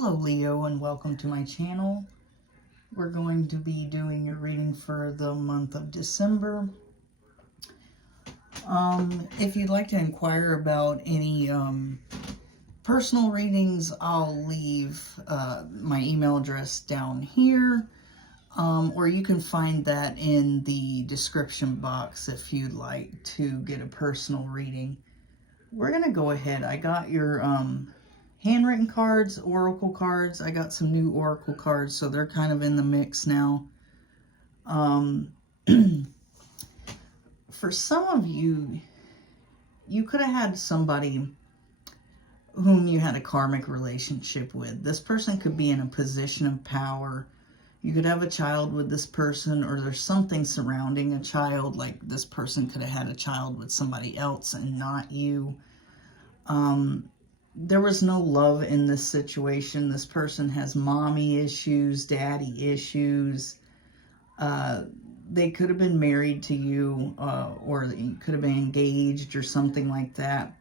Hello Leo, and welcome to my channel. We're going to be doing your reading for the month of December. If you'd like to inquire about any personal readings, I'll leave my email address down here, or you can find that in the description box if you'd like to get a personal reading. We're going to go ahead. I got your handwritten cards, oracle cards. I got some new oracle cards, so they're kind of in the mix now. For some of you, you could have had somebody whom you had a karmic relationship with. This person could be in a position of power. You could have a child with this person, or there's something surrounding a child, like this person could have had a child with somebody else and not you. There was no love in this situation. This person has mommy issues, daddy issues. They could have been married to you, or they could have been engaged or something like that.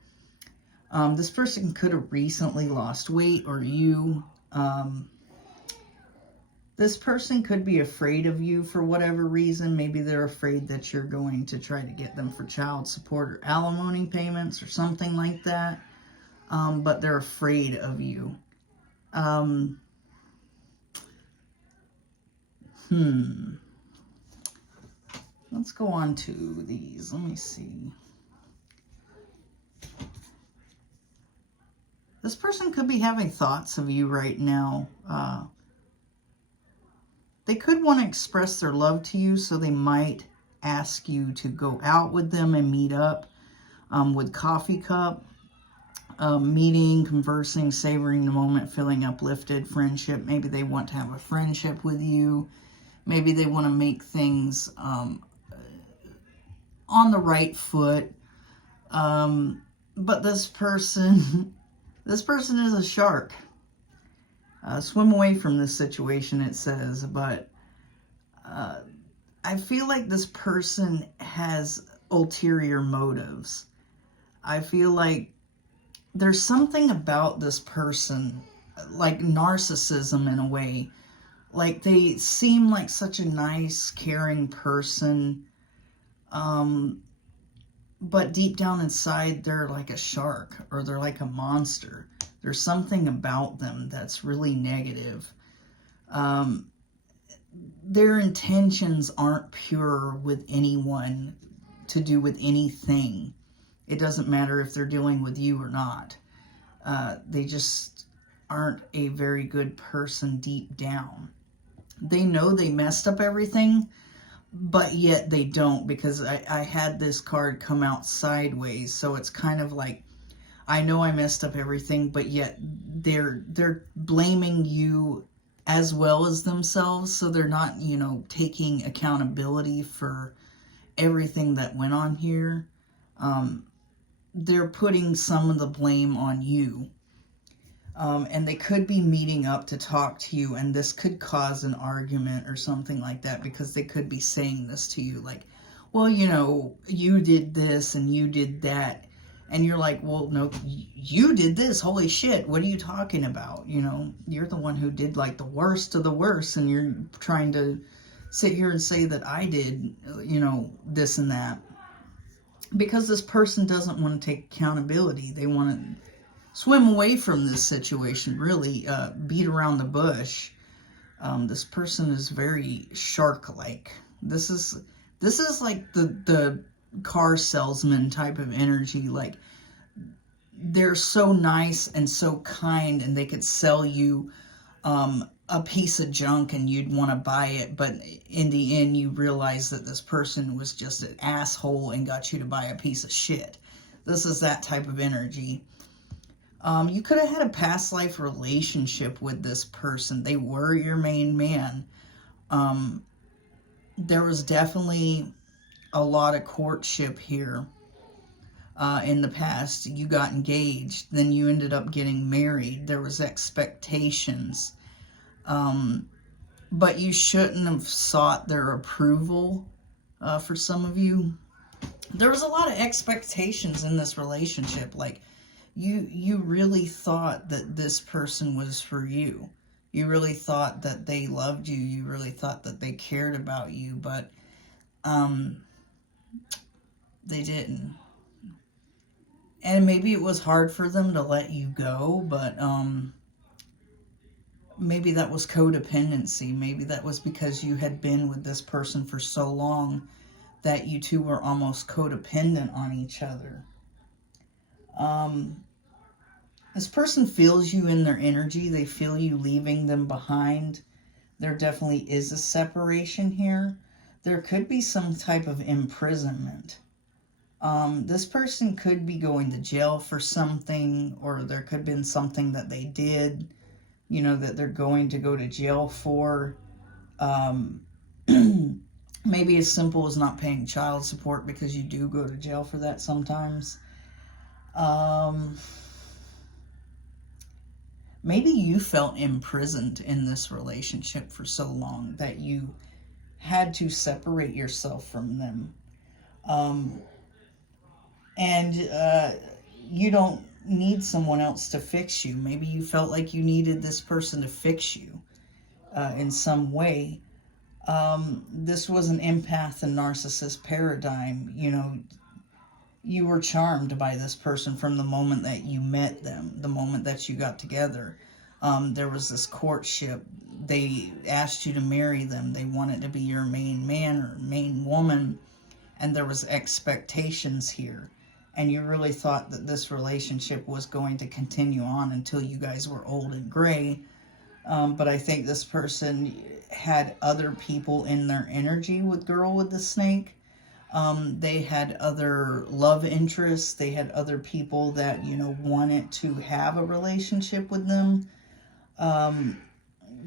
This person could have recently lost weight, or you. This person could be afraid of you for whatever reason. Maybe they're afraid that you're going to try to get them for child support or alimony payments or something like that. But they're afraid of you. Let's go on to these. Let me see. This person could be having thoughts of you right now. They could want to express their love to you, so they might ask you to go out with them and meet up with coffee cup. Meeting, conversing, savoring the moment, feeling uplifted, friendship. Maybe they want to have a friendship with you. Maybe they want to make things on the right foot. But this person is a shark. Swim away from this situation, it says. But I feel like this person has ulterior motives. I feel like there's something about this person, like narcissism in a way. Like they seem like such a nice, caring person. But deep down inside, they're like a shark, or they're like a monster. There's something about them that's really negative. Their intentions aren't pure with anyone to do with anything. It doesn't matter if they're dealing with you or not. They just aren't a very good person deep down. They know they messed up everything, but yet they don't, because I had this card come out sideways. So it's kind of like, I know I messed up everything, but yet they're blaming you as well as themselves. So they're not, taking accountability for everything that went on here. They're putting some of the blame on you. And they could be meeting up to talk to you, and this could cause an argument or something like that, because they could be saying this to you, like, well, you did this and you did that. And you're like, well, no, you did this. Holy shit, what are you talking about? You're the one who did like the worst of the worst, and you're trying to sit here and say that I did, this and that. Because this person doesn't want to take accountability. They want to swim away from this situation, really beat around the bush. This person is very shark-like. This is like the car salesman type of energy. Like, they're so nice and so kind, and they could sell you a piece of junk and you'd want to buy it, but in the end you realize that this person was just an asshole and got you to buy a piece of shit. This is that type of energy. You could have had a past life relationship with this person. They were your main man. There was definitely a lot of courtship here. In the past, you got engaged, then you ended up getting married. There was expectations. But you shouldn't have sought their approval. For some of you, there was a lot of expectations in this relationship. Like, you really thought that this person was for you. You really thought that they loved you. You really thought that they cared about you, but they didn't. And maybe it was hard for them to let you go, but maybe that was codependency. Maybe that was because you had been with this person for so long that you two were almost codependent on each other. This person feels you in their energy. They feel you leaving them behind. There definitely is a separation here. There could be some type of imprisonment. This person could be going to jail for something, or there could have been something that they did, you know, that they're going to go to jail for. Maybe as simple as not paying child support, because you do go to jail for that sometimes. Maybe you felt imprisoned in this relationship for so long that you had to separate yourself from them. And you don't need someone else to fix you. Maybe you felt like you needed this person to fix you in some way. This was an empath and narcissist paradigm. You know, you were charmed by this person from the moment that you met them, the moment that you got together. There was this courtship. They asked you to marry them. They wanted to be your main man or main woman. And there was expectations here. And you really thought that this relationship was going to continue on until you guys were old and gray. But I think this person had other people in their energy with Girl with the Snake. They had other love interests. They had other people that, you know, wanted to have a relationship with them.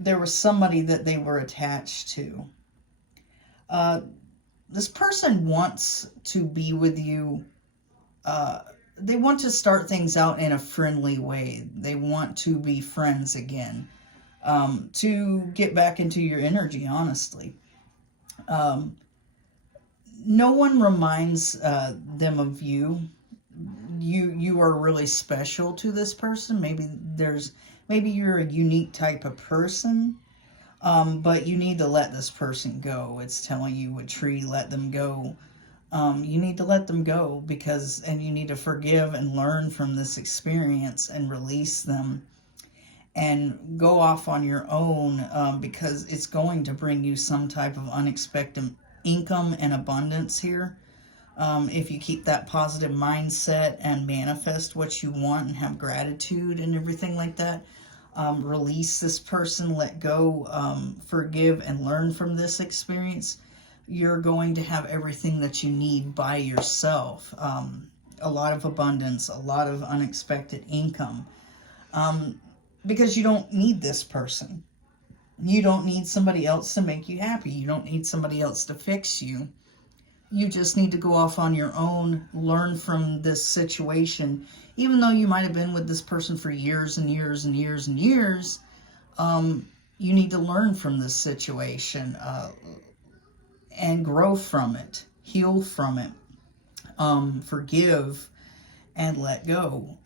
There was somebody that they were attached to. This person wants to be with you. They want to start things out in a friendly way. They want to be friends again. To get back into your energy, honestly. No one reminds them of you. You are really special to this person. Maybe you're a unique type of person. But you need to let this person go. It's telling you a tree, let them go. You need to let them go and you need to forgive and learn from this experience and release them and go off on your own, because it's going to bring you some type of unexpected income and abundance here. If you keep that positive mindset and manifest what you want and have gratitude and everything like that, release this person, let go, forgive and learn from this experience, you're going to have everything that you need by yourself. A lot of abundance, a lot of unexpected income. Because you don't need this person. You don't need somebody else to make you happy. You don't need somebody else to fix you. You just need to go off on your own, learn from this situation. Even though you might have been with this person for years and years and years and years, you need to learn from this situation and grow from it, heal from it, forgive, and let go,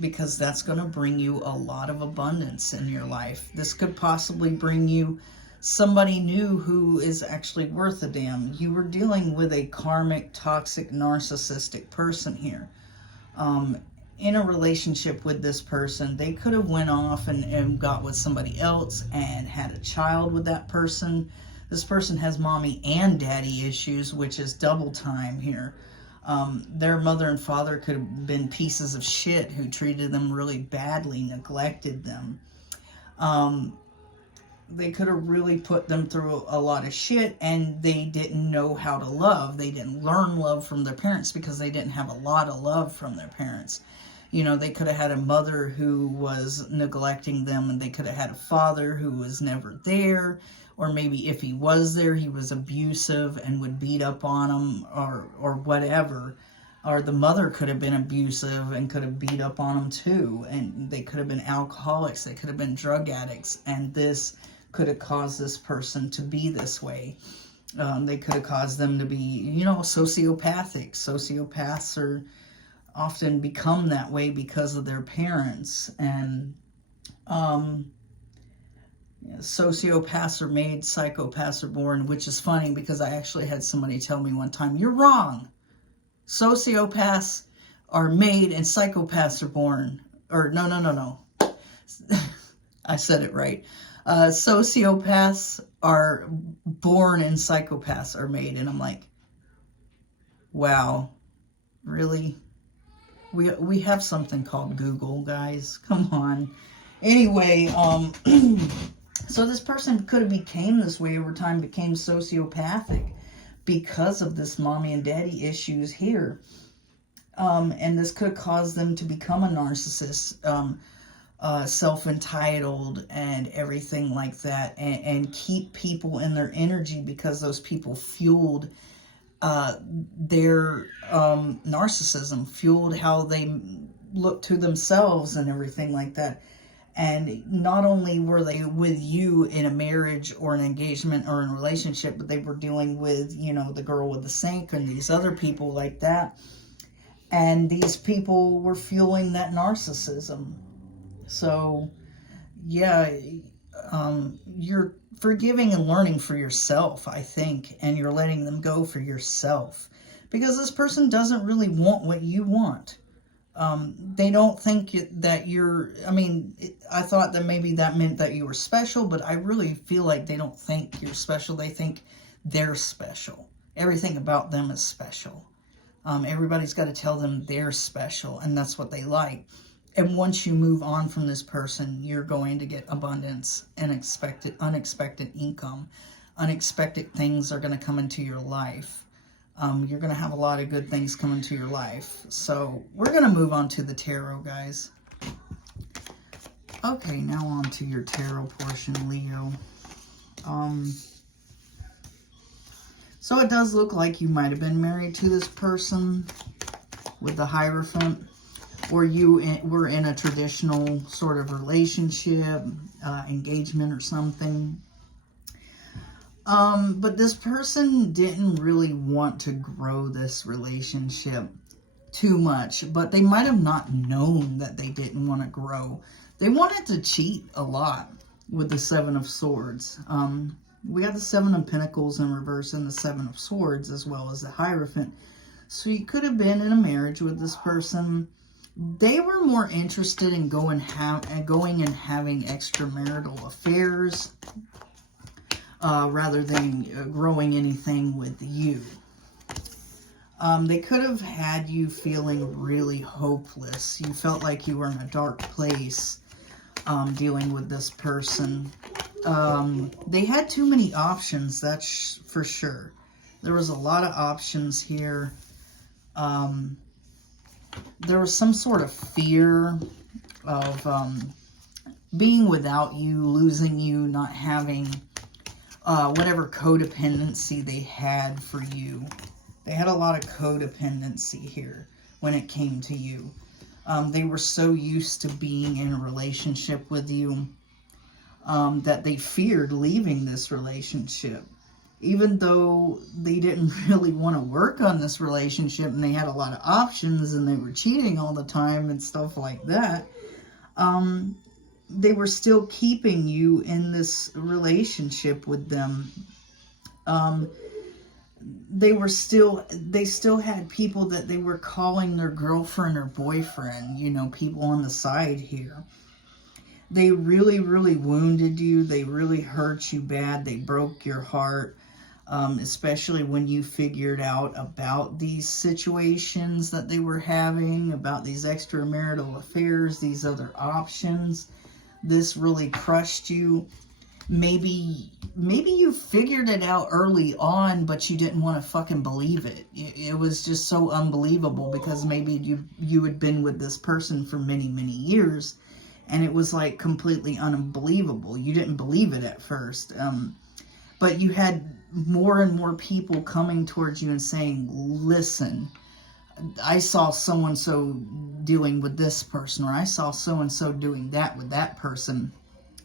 because that's going to bring you a lot of abundance in your life. This could possibly bring you somebody new who is actually worth a damn. You were dealing with a karmic, toxic, narcissistic person here. In a relationship with this person, they could have went off and got with somebody else and had a child with that person. This person has mommy and daddy issues, which is double time here. Their mother and father could have been pieces of shit who treated them really badly, neglected them. They could have really put them through a lot of shit, and they didn't know how to love. They didn't learn love from their parents because they didn't have a lot of love from their parents. You know, they could have had a mother who was neglecting them, and they could have had a father who was never there. Or maybe if he was there, he was abusive and would beat up on them or whatever. Or the mother could have been abusive and could have beat up on them too. And they could have been alcoholics. They could have been drug addicts. And this could have caused this person to be this way. They could have caused them to be, you know, sociopathic. Sociopaths are often become that way because of their parents. And sociopaths are made, psychopaths are born, which is funny because I actually had somebody tell me one time, you're wrong. Sociopaths are made and psychopaths are born. Or no. I said it right. Sociopaths are born and psychopaths are made. And I'm like, wow, really? We have something called Google, guys. Come on. Anyway, so this person could have became this way over time, became sociopathic because of this mommy and daddy issues here. And this could cause them to become a narcissist, self-entitled and everything like that, and keep people in their energy because those people fueled their narcissism, fueled how they look to themselves and everything like that. And not only were they with you in a marriage or an engagement or in a relationship, but they were dealing with, you know, the girl with the sink and these other people like that. And these people were fueling that narcissism. So, yeah, you're forgiving and learning for yourself, I think, and you're letting them go for yourself. Because this person doesn't really want what you want. They don't think that you're, I mean, I thought that maybe that meant that you were special, but I really feel like they don't think you're special. They think they're special. Everything about them is special. Everybody's got to tell them they're special, and that's what they like. And once you move on from this person, you're going to get abundance and unexpected income. Unexpected things are going to come into your life. You're going to have a lot of good things come into your life. So we're going to move on to the tarot, guys. Okay, now on to your tarot portion, Leo. So it does look like you might have been married to this person with the Hierophant, or you were in a traditional sort of relationship, engagement or something. But this person didn't really want to grow this relationship too much, but they might have not known that they didn't want to grow. They wanted to cheat a lot with the Seven of Swords. We have the Seven of Pentacles in reverse and the Seven of Swords, as well as the Hierophant. So you could have been in a marriage with this person. They were more interested in going and having extramarital affairs rather than growing anything with you. They could have had you feeling really hopeless. You felt like you were in a dark place dealing with this person. They had too many options, that's for sure. There was a lot of options here. There was some sort of fear of being without you, losing you, not having whatever codependency they had for you. They had a lot of codependency here when it came to you. They were so used to being in a relationship with you that they feared leaving this relationship. Even though they didn't really want to work on this relationship and they had a lot of options and they were cheating all the time and stuff like that, they were still keeping you in this relationship with them. They still had people that they were calling their girlfriend or boyfriend, you know, people on the side here. They really, really wounded you. They really hurt you bad. They broke your heart, especially when you figured out about these situations that they were having, about these extramarital affairs, these other options. This really crushed you. Maybe you figured it out early on, but you didn't want to fucking believe it. It was just so unbelievable because maybe you had been with this person for many, many years, and it was like completely unbelievable. You didn't believe it at first. But you had more and more people coming towards you and saying, listen, I saw so-and-so dealing with this person, or I saw so-and-so doing that with that person.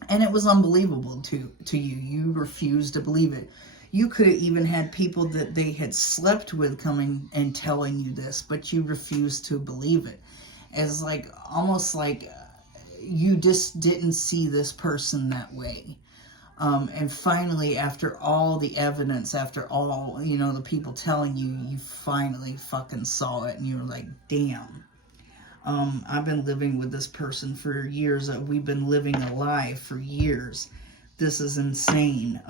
And it was unbelievable to you. You refused to believe it. You could have even had people that they had slept with coming and telling you this, but you refused to believe it. As like, almost like you just didn't see this person that way. And finally, after all the evidence, after all, you know, the people telling you, you finally fucking saw it, and you were like, damn. I've been living with this person for years. We've been living a lie for years. This is insane.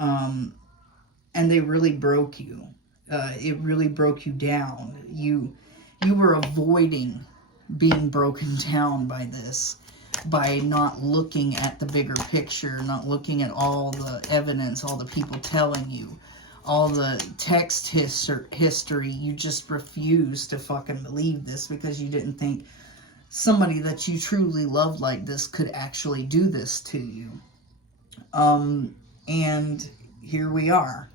And they really broke you. It really broke you down. You were avoiding being broken down by this, by not looking at the bigger picture, not looking at all the evidence, all the people telling you, all the text history. You just refused to fucking believe this because you didn't think somebody that you truly loved like this could actually do this to you. And here we are.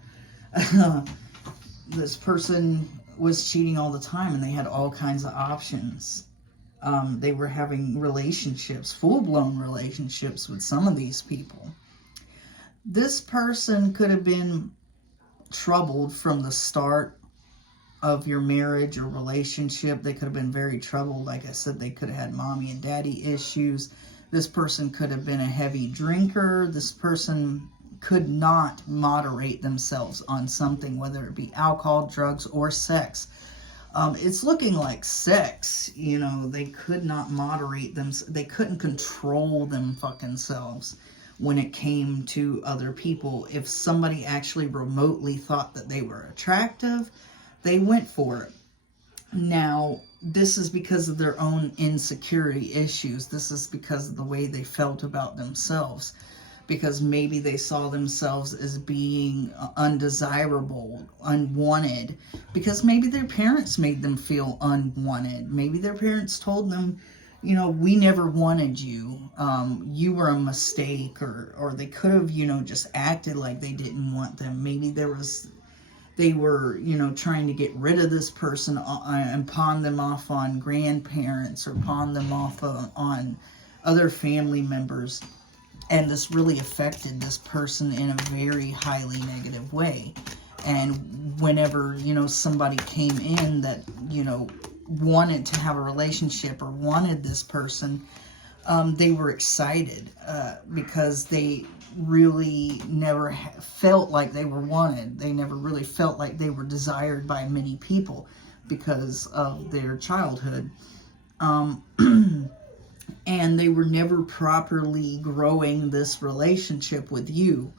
This person was cheating all the time, and they had all kinds of options. They were having relationships, full-blown relationships with some of these people. This person could have been troubled from the start of your marriage or relationship. They could have been very troubled. Like I said, they could have had mommy and daddy issues. This person could have been a heavy drinker. This person could not moderate themselves on something, whether it be alcohol, drugs, or sex. It's looking like sex, you know. They could not moderate them. They couldn't control them fucking selves when it came to other people. If somebody actually remotely thought that they were attractive, they went for it. Now, this is because of their own insecurity issues. This is because of the way they felt about themselves. Because maybe they saw themselves as being undesirable, unwanted. Because maybe their parents made them feel unwanted. Maybe their parents told them, you know, we never wanted you. You were a mistake. Or they could have, you know, just acted like they didn't want them. Maybe they were, you know, trying to get rid of this person and pawn them off on grandparents or pawn them off on other family members. And this really affected this person in a very highly negative way. And whenever, you know, somebody came in that, you know, wanted to have a relationship or wanted this person, they were excited because they really never felt like they were wanted. They never really felt like they were desired by many people because of their childhood. And they were never properly growing this relationship with you.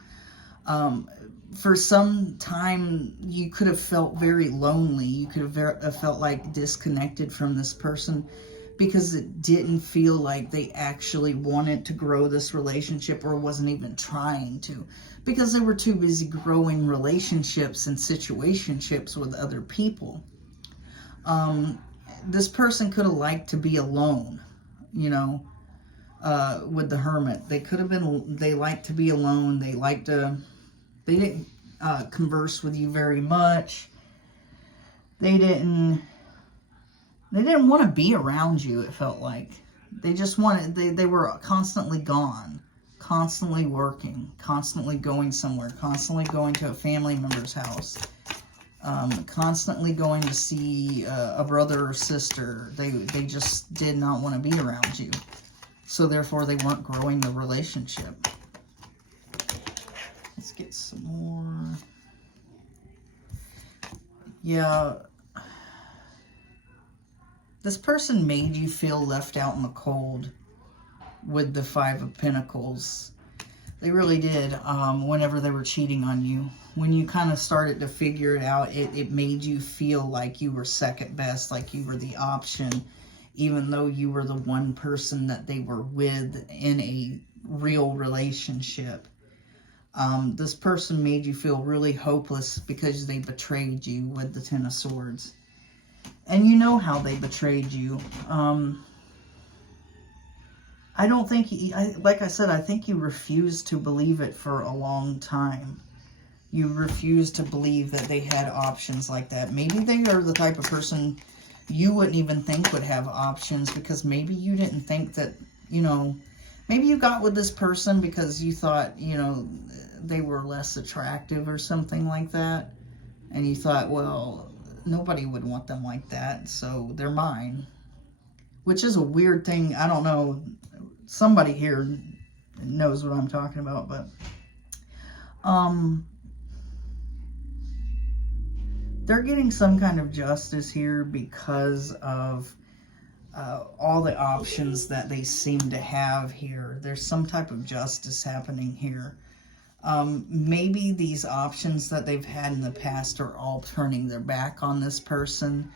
For some time, you could have felt very lonely. You could have felt like disconnected from this person because it didn't feel like they actually wanted to grow this relationship or wasn't even trying to, because they were too busy growing relationships and situationships with other people. This person could have liked to be alone. You know, with the hermit, they liked to be alone. They didn't converse with you very much. They didn't want to be around you, it felt like. They just wanted, they were constantly gone, constantly working, constantly going somewhere, constantly going to a family member's house. Constantly going to see a brother or sister. They just did not want to be around you. So therefore, they weren't growing the relationship. Let's get some more. Yeah. This person made you feel left out in the cold with the Five of Pentacles. They really did, whenever they were cheating on you. When you kind of started to figure it out, it made you feel like you were second best, like you were the option, even though you were the one person that they were with in a real relationship. This person made you feel really hopeless because they betrayed you with the Ten of Swords. And you know how they betrayed you. I don't think, like I said, I think you refused to believe it for a long time. You refused to believe that they had options like that. Maybe they are the type of person you wouldn't even think would have options, because maybe you didn't think that, you know, Maybe you got with this person because you thought, you know, they were less attractive or something like that. And you thought, well, nobody would want them like that, so they're mine. Which is a weird thing. I don't know. Somebody here knows what I'm talking about, but they're getting some kind of justice here because of all the options that they seem to have here. There's some type of justice happening here. Maybe these options that they've had in the past are all turning their back on this person.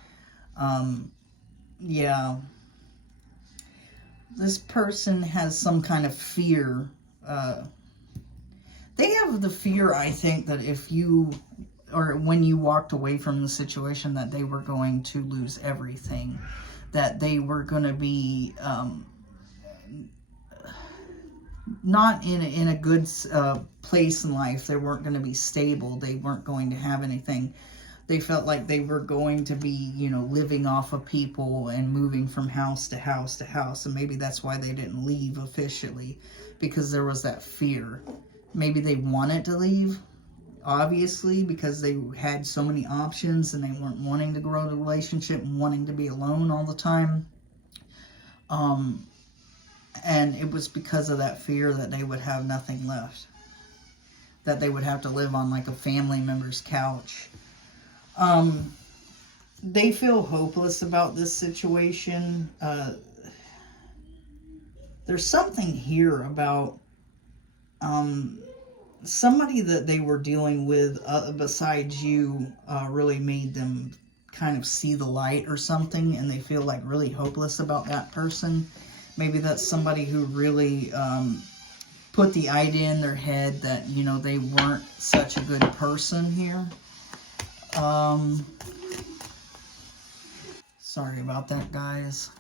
Yeah. This person has some kind of fear. They have the fear, I think, that if you, or when you walked away from the situation, that they were going to lose everything. That they were going to be not in a good place in life. They weren't going to be stable. They weren't going to have anything. They felt like they were going to be, you know, living off of people and moving from house to house to house. And maybe that's why they didn't leave officially, because there was that fear. Maybe they wanted to leave, obviously, because they had so many options and they weren't wanting to grow the relationship and wanting to be alone all the time. And it was because of that fear that they would have nothing left. That they would have to live on like a family member's couch. They feel hopeless about this situation. There's something here about somebody that they were dealing with besides you really made them kind of see the light or something, and they feel like really hopeless about that person. Maybe that's somebody who really put the idea in their head that, you know, they weren't such a good person here. Sorry about that, guys.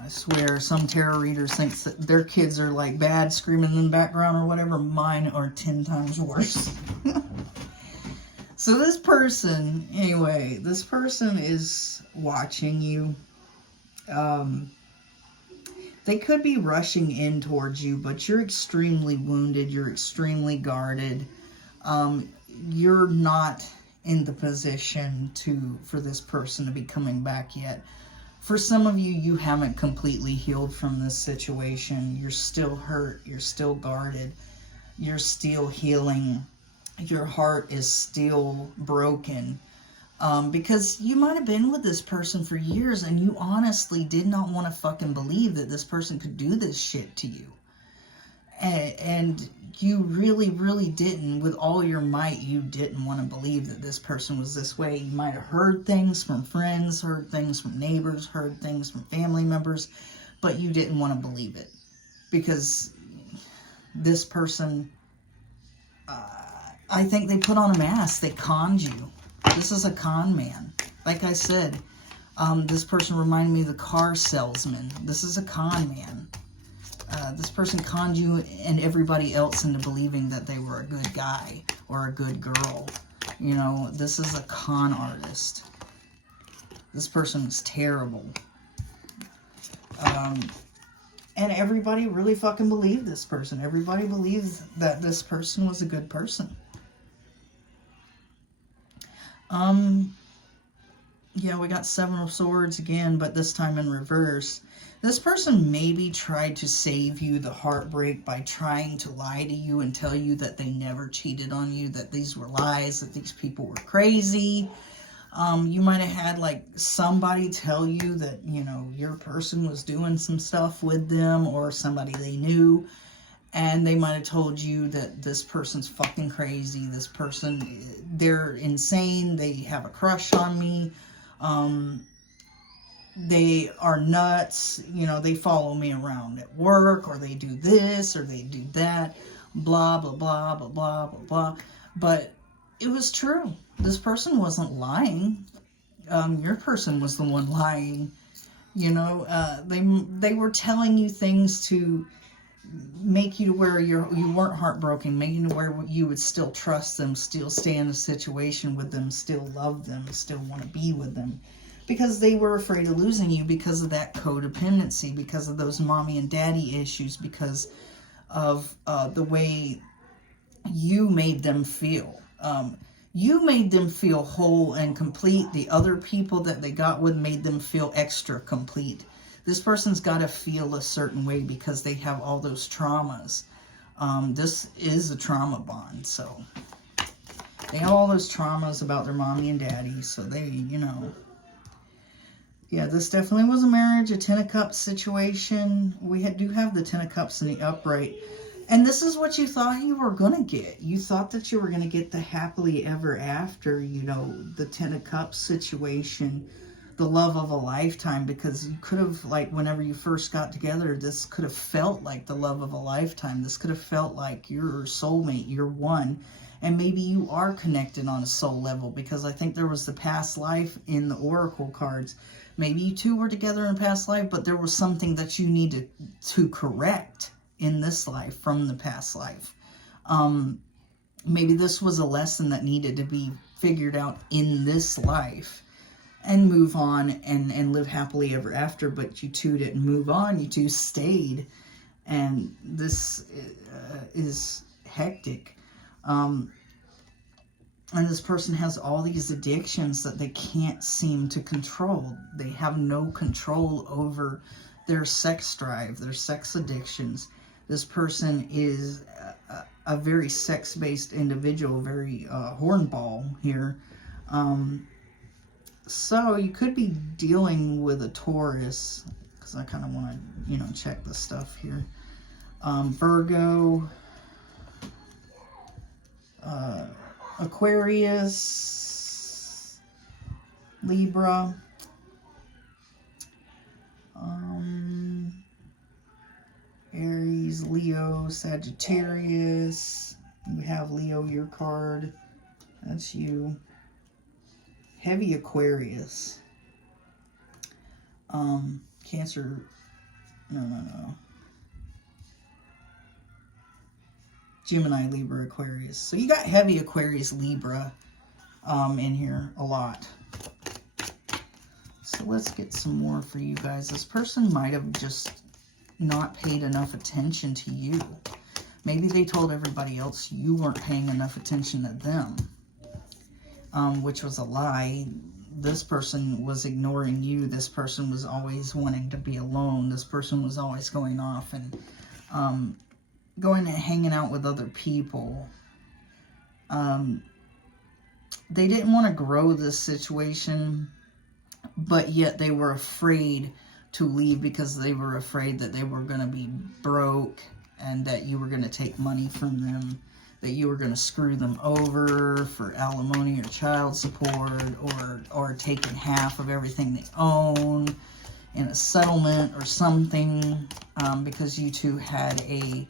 I swear, some tarot readers think that their kids are like bad, screaming in the background or whatever. Mine are 10 times worse. So this person, anyway, this person is watching you. They could be rushing in towards you, but you're extremely wounded. You're extremely guarded. You're not in the position for this person to be coming back yet. For some of you, you haven't completely healed from this situation. You're still hurt. You're still guarded. You're still healing. Your heart is still broken. Because you might have been with this person for years and you honestly did not want to fucking believe that this person could do this shit to you. And you really, really didn't, with all your might, you didn't want to believe that this person was this way. You might have heard things from friends, heard things from neighbors, heard things from family members, but you didn't want to believe it. Because this person, I think they put on a mask. They conned you. This is a con man. Like I said, this person reminded me of the car salesman. This is a con man. This person conned you and everybody else into believing that they were a good guy or a good girl. You know, this is a con artist. This person is terrible. And everybody really fucking believed this person. Everybody believes that this person was a good person. Yeah, we got Seven of Swords again, but this time in reverse. This person maybe tried to save you the heartbreak by trying to lie to you and tell you that they never cheated on you, that these were lies, that these people were crazy. You might have had like somebody tell you that, you know, your person was doing some stuff with them or somebody they knew. And they might have told you that this person's fucking crazy. This person, they're insane. They have a crush on me. They are nuts. You know, they follow me around at work, or they do this, or they do that. Blah, blah, blah, blah, blah, blah, blah. But it was true. This person wasn't lying. Your person was the one lying. You know, they were telling you things to make you to where you weren't heartbroken, making you to where you would still trust them, still stay in a situation with them, still love them, still want to be with them. because they were afraid of losing you because of that codependency, because of those mommy and daddy issues, because of the way you made them feel. You made them feel whole and complete. The other people that they got with made them feel extra complete. This person's got to feel a certain way because they have all those traumas. This is a trauma bond, so they have all those traumas about their mommy and daddy, so they, you know. Yeah, this definitely was a marriage, a Ten of Cups situation. We do have the Ten of Cups in the upright. And this is what you thought you were going to get. You thought that you were going to get the happily ever after, you know, the Ten of Cups situation, the love of a lifetime, because you could have, like, whenever you first got together, this could have felt like the love of a lifetime. This could have felt like your soulmate, your one. And maybe you are connected on a soul level, because I think there was the past life in the Oracle cards. Maybe you two were together in past life, but there was something that you needed to correct in this life from the past life. Maybe this was a lesson that needed to be figured out in this life and move on and live happily ever after, but you two didn't move on. You two stayed, and this is hectic. And this person has all these addictions that they can't seem to control. They have no control over their sex drive, their sex addictions. This person is a very sex-based individual, very hornball here. So you could be dealing with a Taurus, because I kind of want to, you know, check the stuff here. Virgo, Aquarius, Libra, Aries, Leo, Sagittarius. We have Leo, your card. That's you. Heavy Aquarius. Cancer. No. Gemini, Libra, Aquarius. So you got heavy Aquarius, Libra in here a lot. So let's get some more for you guys. This person might have just not paid enough attention to you. Maybe they told everybody else you weren't paying enough attention to them, which was a lie. This person was ignoring you. This person was always wanting to be alone. This person was always going off and going and hanging out with other people. They didn't want to grow this situation, but yet they were afraid to leave because they were afraid that they were going to be broke and that you were going to take money from them, that you were going to screw them over for alimony or child support, or taking half of everything they own in a settlement or something, because you two had a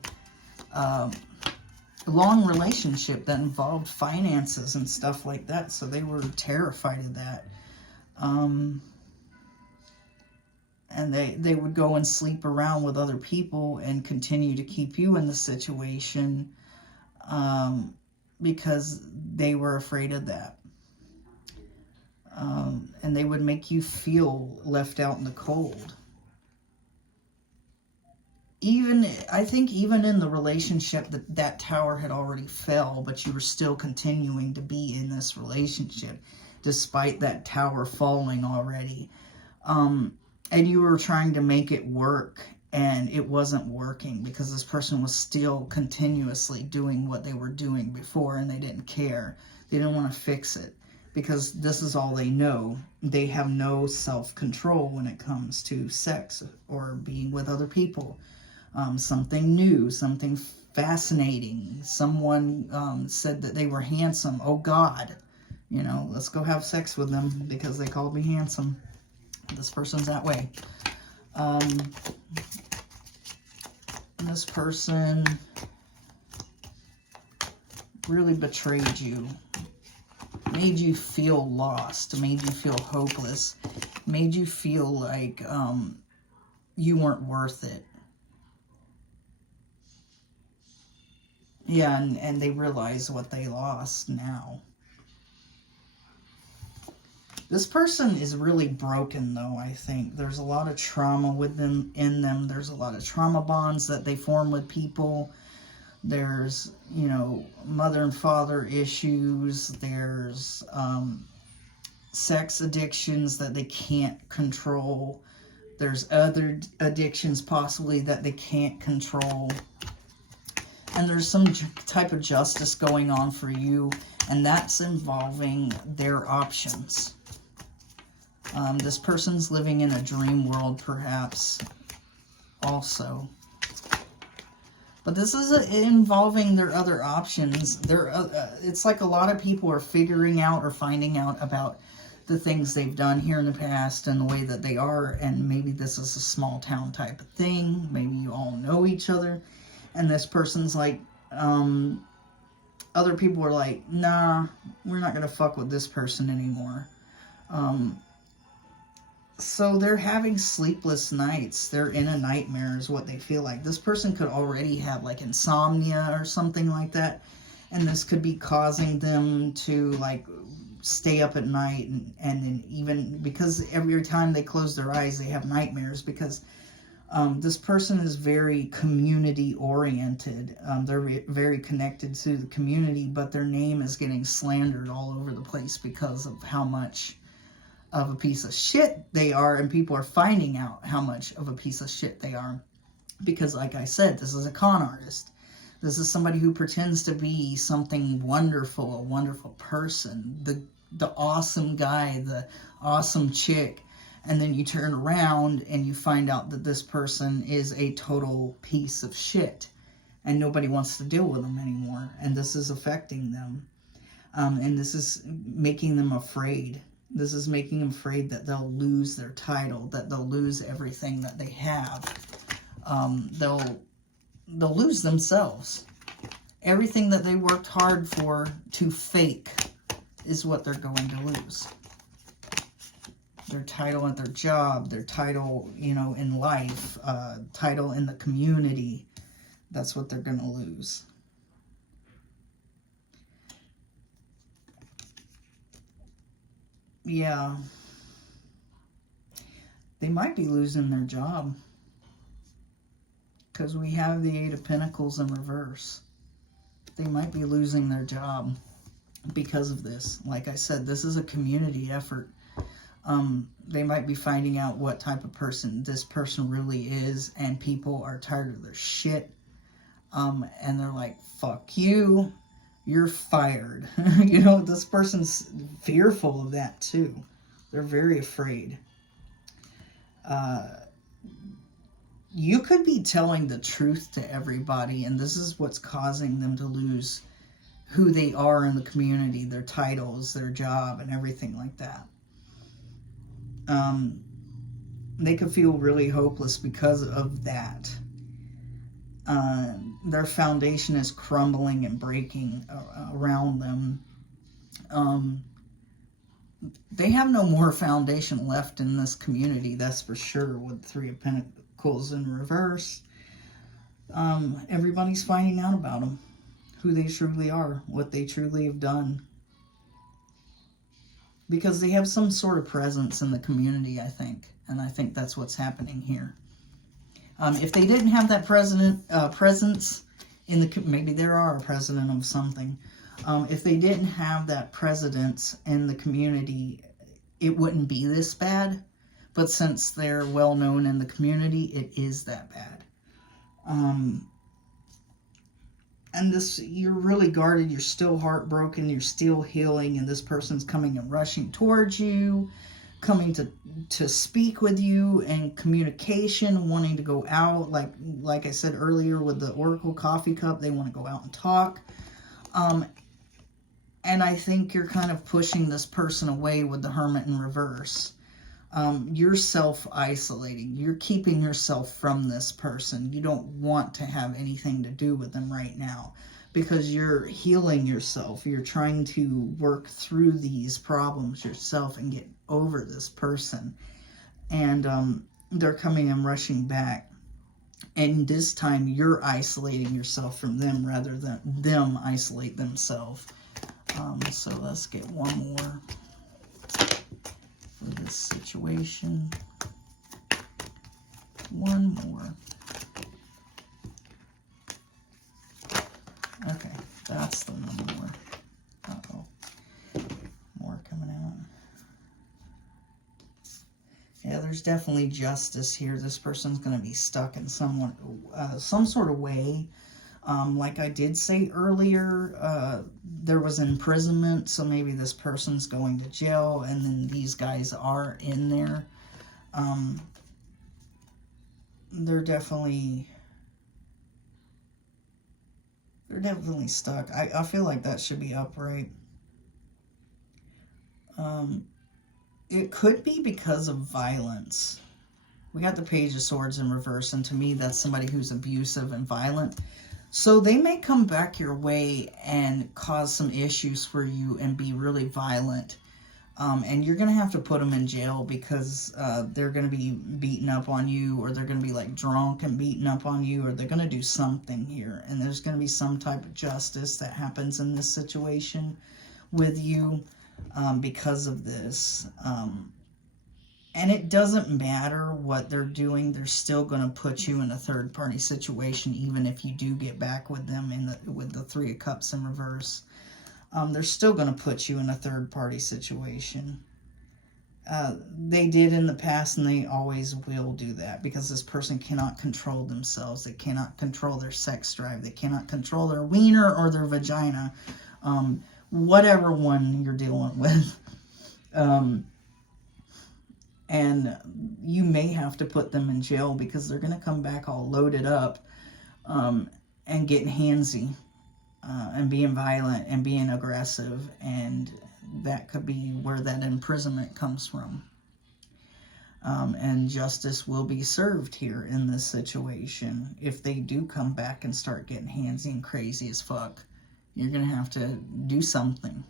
long relationship that involved finances and stuff like that, so they were terrified of that. And they would go and sleep around with other people and continue to keep you in the situation because they were afraid of that. And they would make you feel left out in the cold. I think even in the relationship that tower had already fell, but you were still continuing to be in this relationship despite that tower falling already. And you were trying to make it work, and it wasn't working because this person was still continuously doing what they were doing before, and they didn't care. They didn't want to fix it because this is all they know. They have no self-control when it comes to sex or being with other people. Something new, something fascinating. Someone said that they were handsome. Oh, God. You know, let's go have sex with them because they called me handsome. This person's that way. This person really betrayed you. Made you feel lost. Made you feel hopeless. Made you feel like you weren't worth it. Yeah, and they realize what they lost now. This person is really broken, though, I think. There's a lot of trauma in them. There's a lot of trauma bonds that they form with people. There's, you know, mother and father issues. There's sex addictions that they can't control. There's other addictions possibly that they can't control. And there's some type of justice going on for you, and that's involving their options. This person's living in a dream world, perhaps, also. But this is involving their other options. It's like a lot of people are figuring out or finding out about the things they've done here in the past and the way that they are. And maybe this is a small town type of thing. Maybe you all know each other. And this person's like, other people are like, nah, we're not going to fuck with this person anymore. So they're having sleepless nights. They're in a nightmare is what they feel like. This person could already have like insomnia or something like that. And this could be causing them to like stay up at night. And then even because every time they close their eyes, they have nightmares because this person is very community oriented. They're very connected to the community, but their name is getting slandered all over the place because of how much of a piece of shit they are, and people are finding out how much of a piece of shit they are. Because like I said, this is a con artist. This is somebody who pretends to be something wonderful, a wonderful person, the awesome guy, the awesome chick, and then you turn around and you find out that this person is a total piece of shit, and nobody wants to deal with them anymore, and this is affecting them, and this is making them afraid. This is making them afraid that they'll lose their title, that they'll lose everything that they have. They'll lose themselves. Everything that they worked hard for to fake is what they're going to lose. Their title at their job, their title, you know, in life, title in the community. That's what they're going to lose. Yeah. They might be losing their job. Because we have the Eight of Pentacles in reverse. They might be losing their job because of this. Like I said, this is a community effort. They might be finding out what type of person this person really is, and people are tired of their shit. And they're like, fuck you. You're fired. You know, this person's fearful of that too. They're very afraid. You could be telling the truth to everybody, and this is what's causing them to lose who they are in the community, their titles, their job, and everything like that. They could feel really hopeless because of that. Their foundation is crumbling and breaking around them. They have no more foundation left in this community, that's for sure, with Three of Pentacles in reverse. Everybody's finding out about them, who they truly are, what they truly have done. Because they have some sort of presence in the community, I think. And I think that's what's happening here. If they didn't have that presence in the, maybe there are a president of something. If they didn't have that presence in the community, it wouldn't be this bad. But since they're well known in the community, it is that bad. And this, you're really guarded, you're still heartbroken, you're still healing, and this person's coming and rushing towards you, coming to speak with you, and communication, wanting to go out, like I said earlier with the Oracle coffee cup, they want to go out and talk. And I think you're kind of pushing this person away with the Hermit in reverse. You're self-isolating. You're keeping yourself from this person. You don't want to have anything to do with them right now because you're healing yourself. You're trying to work through these problems yourself and get over this person. And they're coming and rushing back. And this time you're isolating yourself from them rather than them isolate themselves. So let's get one more. for this situation. One more. Okay, that's the one more. Uh-oh. More coming out. Yeah, there's definitely justice here. This person's going to be stuck in some sort of way. Like I did say earlier, there was imprisonment, so maybe this person's going to jail, and then these guys are in there. They're definitely stuck. I feel like that should be upright. It could be because of violence. We got the Page of Swords in reverse, and to me, that's somebody who's abusive and violent. So they may come back your way and cause some issues for you and be really violent. And you're going to have to put them in jail because they're going to be beating up on you, or they're going to be like drunk and beating up on you, or they're going to do something here. And there's going to be some type of justice that happens in this situation with you because of this. And it doesn't matter what they're doing. They're still going to put you in a third-party situation, even if you do get back with them with the Three of Cups in reverse. They're still going to put you in a third-party situation. They did in the past, and they always will do that, because this person cannot control themselves. They cannot control their sex drive. They cannot control their wiener or their vagina. Whatever one you're dealing with. And you may have to put them in jail because they're going to come back all loaded up and getting handsy and being violent and being aggressive. And that could be where that imprisonment comes from. And justice will be served here in this situation. If they do come back and start getting handsy and crazy as fuck, you're going to have to do something.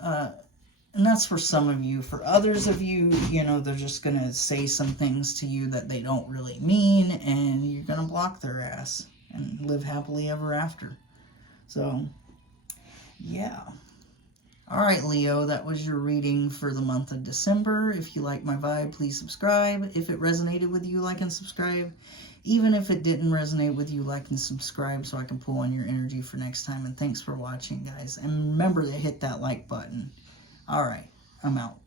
And that's for some of you. For others of you, you know, they're just going to say some things to you that they don't really mean, and you're going to block their ass and live happily ever after. So, yeah. All right, Leo, that was your reading for the month of December. If you like my vibe, please subscribe. If it resonated with you, like and subscribe. Even if it didn't resonate with you, like and subscribe so I can pull on your energy for next time. And thanks for watching, guys. And remember to hit that like button. All right, I'm out.